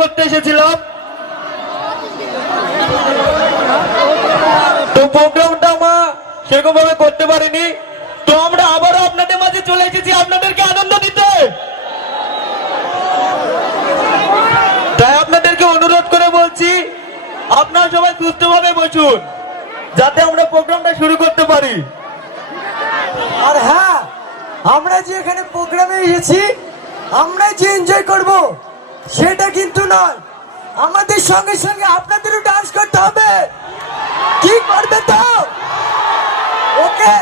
করতে এসেছিলাম। তো প্রোগ্রামটা আমরা সেরকম ভাবে করতে পারিনি, তো আমরা আবারও আপনাদের মাঝে চলে এসেছি আপনাদেরকে আনন্দ দিতে। তাই আপনাদেরকে অনুরোধ করে বলছি, আপনারা সবাই সুস্থভাবে বসুন যাতে আমরা প্রোগ্রামটা শুরু করতে পারি। আর হ্যাঁ, আমরা যে এখানে প্রোগ্রামে এসেছি, আমরা যে এনজয় করব সেটা কিন্তু নয়, আমাদের সঙ্গে সঙ্গে আপনাদেরও ডান্স করতে হবে। কি করবে তো? ওকে,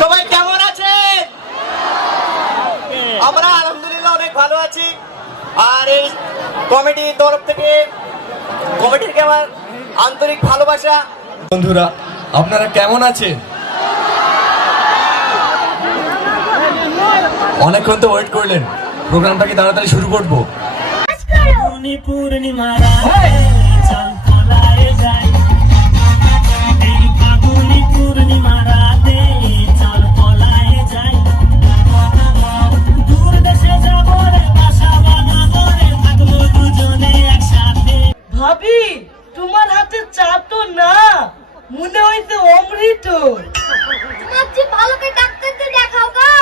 সবাই কেমন আছেন? আমরা আলহামদুলিল্লাহ অনেক ভালো আছি। আর এই কমিটির তরফ থেকে কমিটির আমার আন্তরিক ভালোবাসা। বন্ধুরা, আপনারা কেমন আছেন? অনেকক্ষণ তো ওয়েট করলেন, প্রোগ্রামটাকে তাড়াতাড়ি শুরু করবো। ভাবি, তোমার হাতে চা তো না, মনে হইতে অমৃত। তোমার যে ভালো করে ডাক্তারকে দেখাও গা।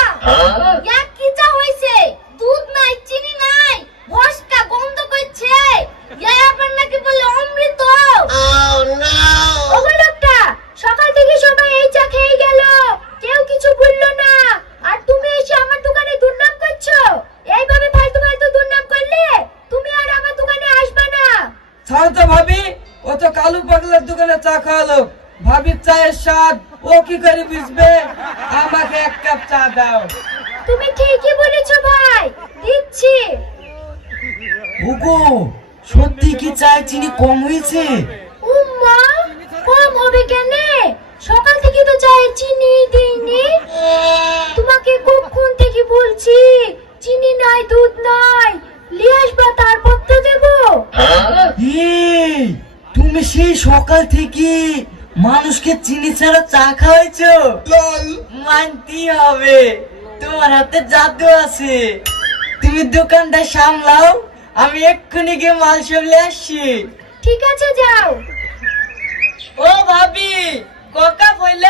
ইয়া কি চা হইছে? দুধ নাই, চিনি নাই, ভস্কা গন্ধ করছে। ইয়া আবার নাকি বলে অমৃত। ওগো লোকটা, সকাল থেকে সবাই এই চা খেয়ে গেল, কেউ কিছু বললো না, আর তুমি এসে আমার দোকানে দুর্নাম করছো। এইভাবে ফালতু ফালতু দুর্নাম করলে তুমি আর আমার দোকানে আসবে না। ছাড় তো ভাবি, ও তো কালু পাগলার দোকানে চা খাওয়ালো। ভাবির চায়ের স্বাদ ও কি করে বুঝবে? আমাকে এক কাপ চা দাও। তুমি ঠিকই বলেছো ভাই, দিচ্ছি। ওগো, সত্যি কি চায় চিনি কম হয়েছে? উম্মা, কম হবে কেন? সকাল থেকে তো চায়ে চিনি দিইনি। তোমাকে কখন থেকে বলছি চিনি নাই, দুধ নাই, নিয়ে আসবা, তারপর তো দেবো। এই, তুমি সেই সকাল থেকে মানুষকে চিনি ছাড়া চা খাওয়াইছো? মানতেই হবে, তোমার হাতে জাদু আছে। তুমি দোকানটা সামলাও, আমি এক্ষুনি গিয়ে মাল সামলে আসছি। ঠিক আছে, যাও। ও ভাবি, ককা হইল?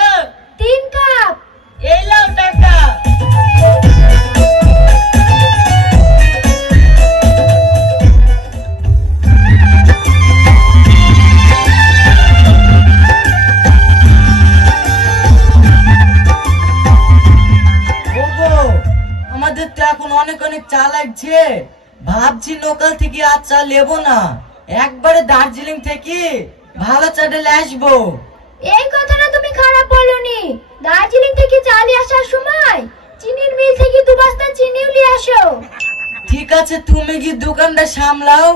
3 কাপ। এই লাও টাকা। আমাদের তো এখন অনেক অনেক চা লাগছে, ভাবছি লোকাল থেকে আর চা নেবো না, একবারে দার্জিলিং থেকে ভালো চাটা আসবো। এই কথাটা তুমি খারাপ বলনি। দার্জিলিং থেকে চালি আসার সময় চিনির মিল থেকে 2 বস্তা চিনিও নিয়ে আসো। ঠিক আছে, তুমি কি দোকানটা সামলাও,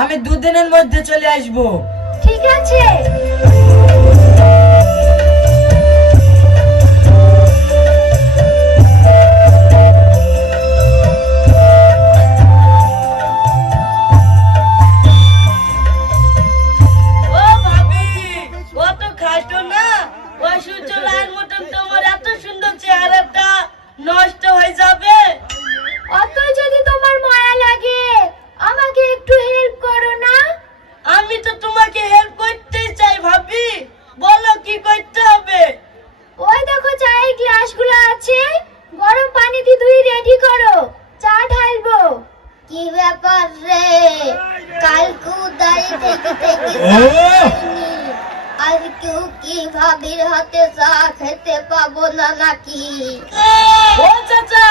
আমি 2 দিনের মধ্যে চলে আসবো। ঠিক আছে। ও ভাবি, ও তো খাটো না, ওই সূর্যলাল মতন তোমার এত সুন্দর চেহারাটা নষ্ট হয়ে যাবে। অতই যদি তোমার মায়া লাগে, আমাকে একটু হেল্প করো না। আমি তো তোমাকে হেল্প করতেই চাই ভাবি, বলো কি করতে হবে? ওই দেখো চায়ের গ্লাসগুলো আছে, গরম পানি দিয়ে ধুই রেডি করো, চা ঢালবো। কি ব্যাপার রে, কালকে দাঁড়িয়ে থেকে থেকে আর কেউ কি ভাবির হাতে চা খেতে পাবো না নাকি? ও চাচা,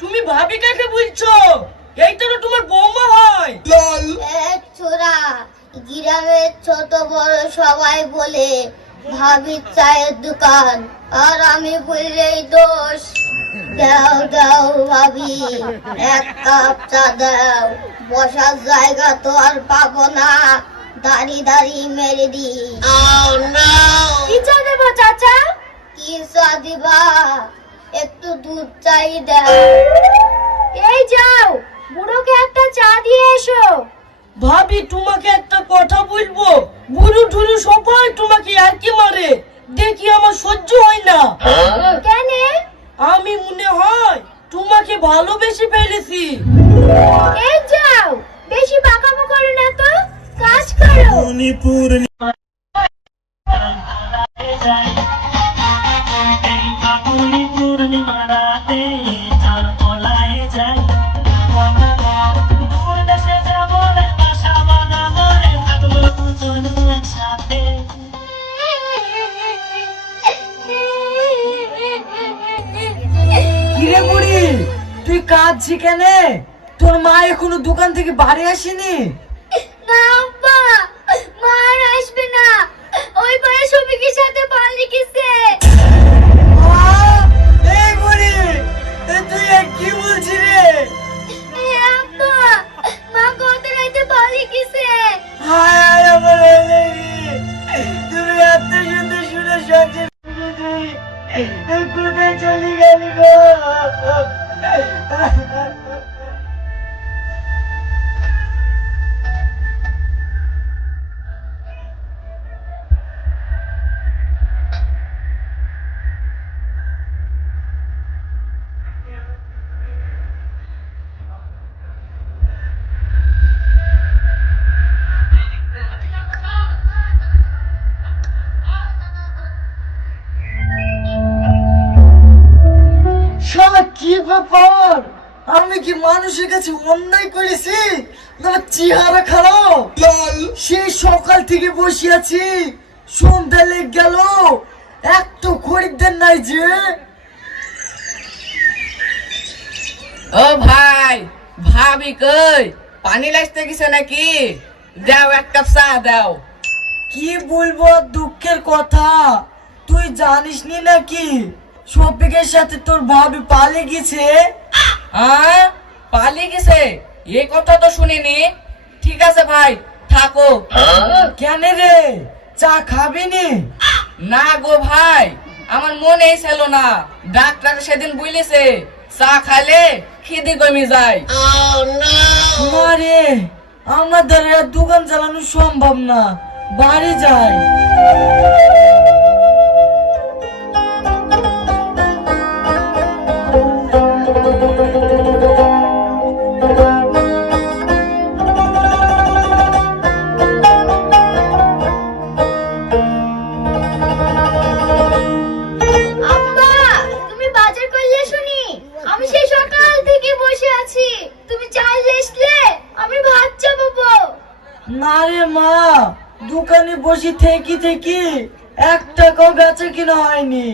তুমি ভাবি কাকে বলছো? এইটা তো তোমার বৌমা হয়। ছোড়া, গ্রামের ছোট বড় সবাই বলে ভাবির চায়ের দোকান, আর আমি বললেই দোষ। দাও দাও ভাবি, 1 কাপ চা দাও। বসার জায়গা তো আর পাবো না, দাঁড়ি দাঁড়ি মেরে দি। কি চা দেবো চাচা? কি চা দিবা? একটু দুধ চাই দাও। এই যাও, বুড়োকে একটা চা দিয়ে এসো। ভাবি, তোমাকে একটা কথা বলবো, বুড়ো ঢুলু সবাই তোমাকে আর কি মারে, দেখি আমার সহ্য হয় না। কেন? আমি মনে হয় তোমাকে ভালোবেসে ফেলেছি। এই যাও, বেশি কিরে বুড়ি, তুই কাঁদছি কেন? তোর মা এখনো দোকান থেকে বাড়ি আসেনি? না আব্বা, মা আর আসবে না। ওই পাড়া সবিকের সাথে পালিয়ে গেছে। এই বুড়ি, তুই কি বলছিস রে? আব্বা, মা কত রাতে পালিয়ে গেছে। হায় হায় আমার লেগে, তুমি এত সুন্দর সুন্দর সংসার কোথায় চলে গেলি গো? শালা কি ব্যাপার? আমি কি মানুষের কাছে অন্যায় করেছি না চেহারা খারাপ? সেই সকাল থেকে বসে আছি, সন্ধ্যা লেগে গেল, একটু খরিদ্দার নাই যে। ও ভাই, ভাবি কই? পানি লাগতে গেছে নাকি? দাও এক কাপ চা দাও। কি বলবো দুঃখের কথা, তুই জানিস নি নাকি শফিকের সাথে তোর ভাবি পালিয়ে গেছে? পালিয়ে গেছে? এই কথা তো শুনিনি। ঠিক আছে ভাই, থাকো। কেন রে, চা খাবি নি? না গো ভাই, আমার মনেই ছিল না। ডাক্তার সেদিন বলেছে চা খাইলে খিদে কমে যায়। না রে, আমাদের আর দোকান চালানো সম্ভব না, বাড়ি যাই। আব্বা, তুমি বাজার করলে শুনি? আমি সেই সকাল থেকে বসে আছি। তুমি চাইলে আসলে আমি ভাত চাপাবো। না রে মা, দোকানে বসে থেকে এক টাকাও বেচা কিনা হয়নি।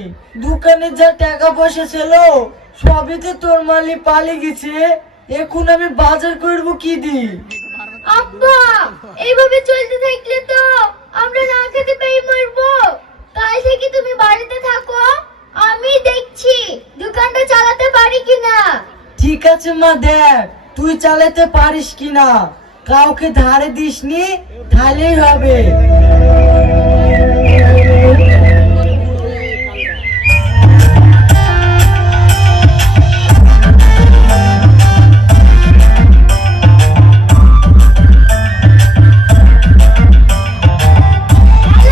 দোকানে যা টাকা পয়সা ছিল সবই তো তোর মালি পালিয়ে গেছে। এখন আমি বাজার করব কি দি? আব্বা, এইভাবে চলতে থাকলে তো আমরা না খেতে পেয়ে মরবো। কাল থেকে তুমি বাড়িতে থাকো, আমি দেখছি দোকানটা চালাতে পারি কিনা। ঠিক আছে মা, দেখ তুই চালাতে পারিস কিনা। কাউকে ধারে দিসনি, তাহলেই হবে।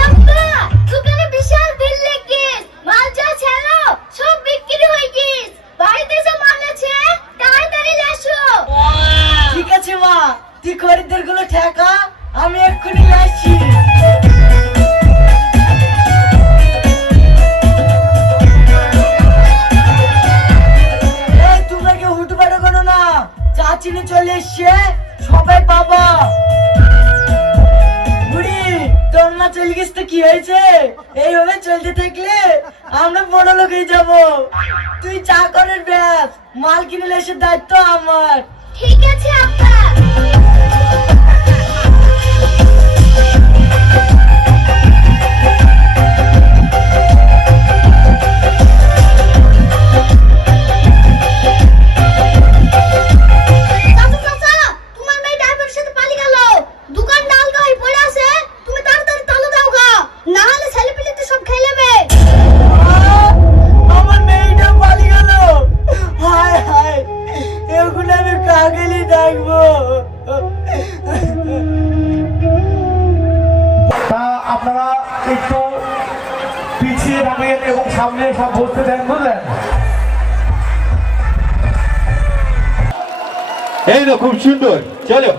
আব্বা, দোকানে বিশাল বিল লেগেছে। মাল যা ছিল সব বিক্রি হয়ে গেছে। বাড়িতে যে মাল আছে তাড়াতাড়ি এসো। ঠিক আছে মা, তুই খরিদ্দার গুলো ঠেকা, আমি এক্ষুনি আসছি। এই তোমরা কেউ হুটু পাটো করো না, চা চিনি চলে এসছে, সবাই পাবা। বুড়ি, তোর মা চলে গেছে তো কি হয়েছে? এইভাবে চলতে থাকলে আমরা বড় লোক হয়ে যাবো। তুই চা করার ব্যাস, মাল কিনে এসে দায়িত্ব আমার। ঠিক আছে আব্বা। চাচা, তোমার মেয়ে ড্রাইভারের সাথে পালিয়ে গেল। দোকান ডাল গায়ে পড়ে আছে, তুমি তাড়াতাড়ি তালা দাও গা, না হলে ছেলেপিলে তো সব খেয়ে নেবে। আমার মেয়েটা পালিয়ে গেল। হায় হায়, এখন আমি কাকেলি ডাকবো। তা আপনারা একটু পিছিয়ে থাকবেন এবং সামনে সব বসতে দেন, বুঝলেন? এই তো খুব সুন্দর, চলো।